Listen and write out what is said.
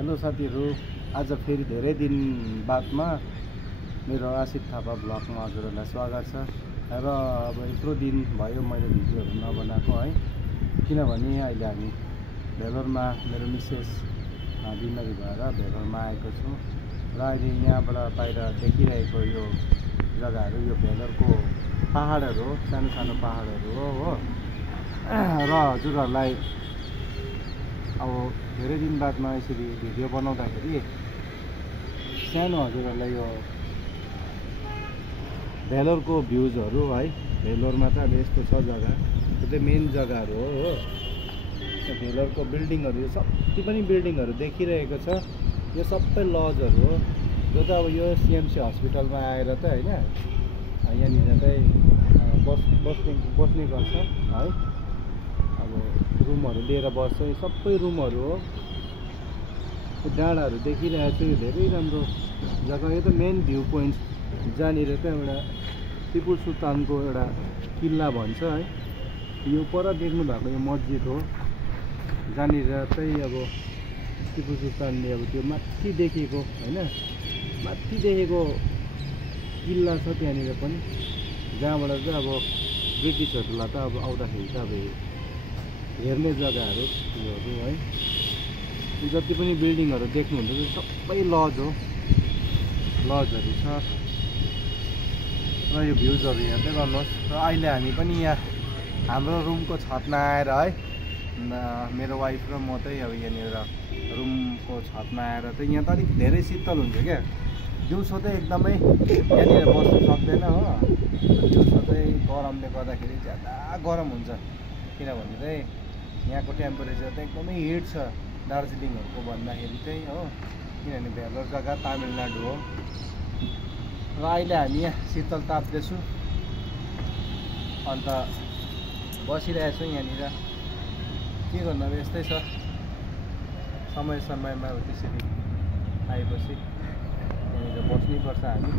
Hello साथीहरू, आज फेरि धेरै दिन बादमा मेरो आशिष थापा ब्लगमा हजुरहरूलाई स्वागत छ। र अब यत्रो दिन भयो मैले भिडियोहरू नबनाएको है, किनभने अहिले हामी भेलोरमा मेरो मिसेस बिमारी भएर भेलोरमा आएको छु। र अहिले यहाँबाट बाहिर देखिरहेको यो जग्गाहरू यो भेलोरको पहाडहरू हो, सानो सानो पहाडहरू हो। र हजुरहरूलाई अब धेरै दिन बादमा यसरी भिडियो बनाउँदाखेरि सानो हजुरहरूलाई यो भेलोरको भ्युजहरू है, भेलोरमा त अब यस्तो छ जग्गा, यो चाहिँ मेन जग्गाहरू हो। भेलोरको बिल्डिङहरू यो सबै पनि बिल्डिङहरू देखिरहेको छ, यो सबै लजहरू हो, जो त अब यो सिएमसी हस्पिटलमा आएर त होइन यहाँनिर चाहिँ बस्ने गर्छ है। अब रुमहरू लिएर बस्छ, यो सबै रुमहरू हो। डाँडाहरू देखिरहेको छु, यो धेरै राम्रो जग्गा। यो त मेन भ्यू पोइन्ट जहाँनिर त एउटा टिपु सुल्तानको एउटा किल्ला भन्छ है। यो पर देख्नु भएको यो मस्जिद हो, जहाँनिर चाहिँ अब टिपु सुल्तानले अब त्यो माथि देखेको होइन, माथि देखेको किल्ला छ त्यहाँनिर पनि, जहाँबाट चाहिँ अब ब्रिटिसहरूलाई त अब आउँदाखेरि त अब हेर्ने जग्गाहरू योहरू है। जति पनि बिल्डिङहरू देख्नुहुन्छ सबै लज हो, लजहरू छ। र यो भ्युजहरू हेर्दै गर्नुहोस्। र अहिले हामी पनि यहाँ हाम्रो रुमको छतमा आएर है, मेरो वाइफ र म चाहिँ अब यहाँनिर रुमको छतमा आएर चाहिँ यहाँ त अलिक धेरै शीतल हुन्छ क्या। दिउँसो चाहिँ एकदमै यहाँनिर बस्नु सक्दैन हो, दिउँसो चाहिँ गरमले गर्दाखेरि ज्यादा गरम हुन्छ, किनभने चाहिँ यहाँको टेम्परेचर चाहिँ एकदमै हिट छ दार्जिलिङहरूको भन्दाखेरि चाहिँ हो, किनभने भेलोर जग्गा तामिलनाडु हो। र अहिले हामी यहाँ शीतल ताप्दैछु, अन्त बसिरहेको छु यहाँनिर। के गर्नु अब यस्तै छ, समय समयमा अब त्यसरी आएपछि यहाँनिर बस्नै पर्छ हामी।